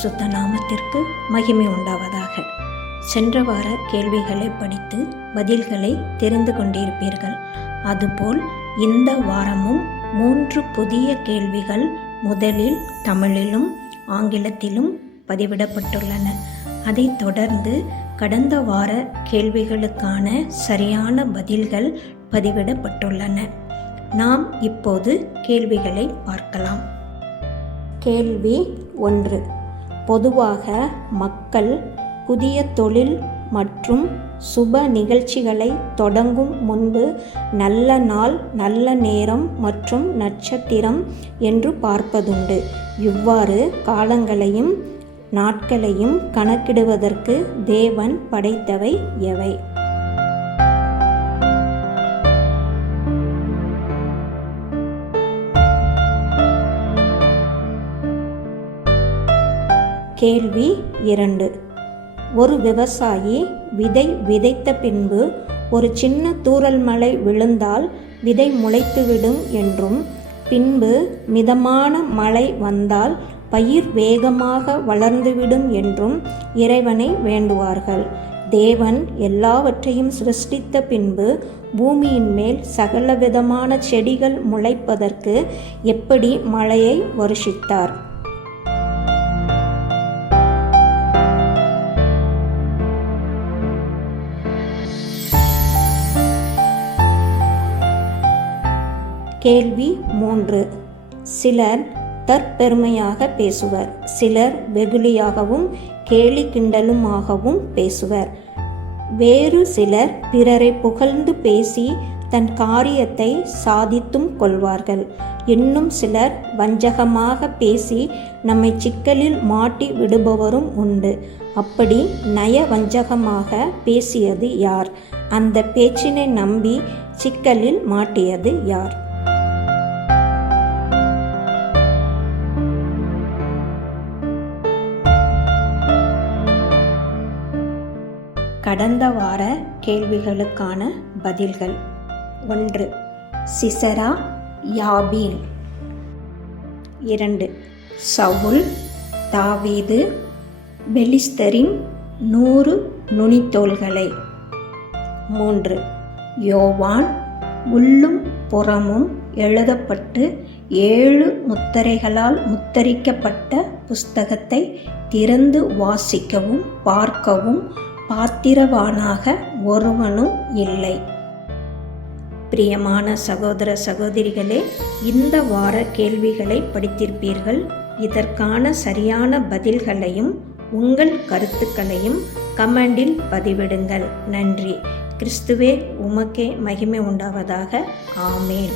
பரிசுத்த நாமத்திற்கு மகிமை உண்டாவதாக. சென்ற வார கேள்விகளை படித்து பதில்களை தெரிந்து கொண்டிருப்பீர்கள். அதுபோல் இந்த வாரமும் 3 புதிய கேள்விகள் முதலில் தமிழிலும் ஆங்கிலத்திலும் பதிவிடப்பட்டுள்ளன. அதைத் தொடர்ந்து கடந்த வார கேள்விகளுக்கான சரியான பதில்கள் பதிவிடப்பட்டுள்ளன. நாம் இப்போது கேள்விகளை பார்க்கலாம். கேள்வி 1. பொதுவாக மக்கள் புதிய தொழில் மற்றும் சுப நிகழ்ச்சிகளை தொடங்கும் முன்பு நல்ல நாள், நல்ல நேரம் மற்றும் நட்சத்திரம் என்று பார்ப்பதுண்டு. இவ்வாறு காலங்களையும் நாட்களையும் கணக்கிடுவதற்கு தேவன் படைத்தவை எவை? கேள்வி 2. ஒரு விவசாயி விதை விதைத்த பின்பு ஒரு சின்ன தூறல் மழை விழுந்தால் விதை முளைத்துவிடும் என்றும், பின்பு மிதமான மழை வந்தால் பயிர் வேகமாக வளர்ந்துவிடும் என்றும் இறைவனை வேண்டுவார்கள். தேவன் எல்லாவற்றையும் சிருஷ்டித்த பின்பு பூமியின் மேல் சகலவிதமான செடிகள் முளைப்பதற்கு எப்படி மழையை வருஷித்தார்? கேள்வி 3. சிலர் தற்பெருமையாக பேசுவர், சிலர் வெகுளியாகவும் கேலி கிண்டலுமாகவும் பேசுவர். வேறு சிலர் பிறரை புகழ்ந்து பேசி தன் காரியத்தை சாதித்தும் கொள்வார்கள். இன்னும் சிலர் வஞ்சகமாக பேசி நம்மை சிக்கலில் மாட்டி விடுபவரும் உண்டு. அப்படி நயவஞ்சகமாக பேசியது யார்? அந்த பேச்சினை நம்பி சிக்கலில் மாட்டியது யார்? கடந்த வார கேள்விகளுக்கான பதில்கள். 1. சிசரா, யாபீன். 2. சவுல், தாவீது, பெலிஸ்தரின் 100 நுனித்தோள்களை. 3. யோவான், உள்ளும் புறமும் எழுதப்பட்டு 7 முத்திரைகளால் முத்திரிக்கப்பட்ட புஸ்தகத்தை திறந்து வாசிக்கவும் பார்க்கவும் பாத்திரவானாக ஒருவனும் இல்லை. பிரியமான சகோதர சகோதரிகளே, இந்த வார கேள்விகளை படித்திருப்பீர்கள். இதற்கான சரியான பதில்களையும் உங்கள் கருத்துக்களையும் கமெண்டில் பதிவிடுங்கள். நன்றி. கிறிஸ்துவே உமக்கே மகிமை உண்டாவதாக. ஆமேன்.